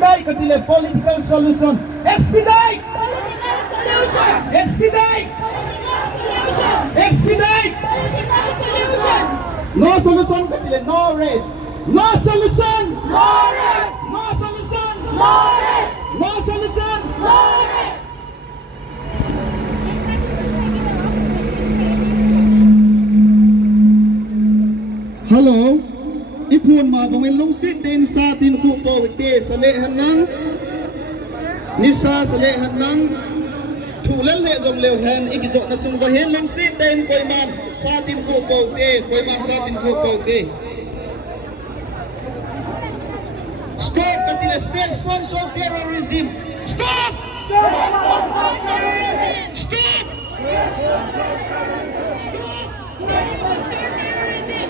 expedite katile political solution. Expedite! Political solution! Expedite! Political solution! Expedite! Political solution! No solution katile no race. No solution! No rest! No solution! No rest! No solution! No rest! Hello, ipun ma bangin lungsit din sa atin kupo ite sa lehan ng nisa sa lehan ng tulan le jong lewhan ikijok na sunggahin lungsit din koy man sa atin kupo ite koy man sa atin kupo ite. Stop katila state sponsor terrorism. Stop! Stop terrorism! Stop! Stop! Stop! State-sponsored terrorism!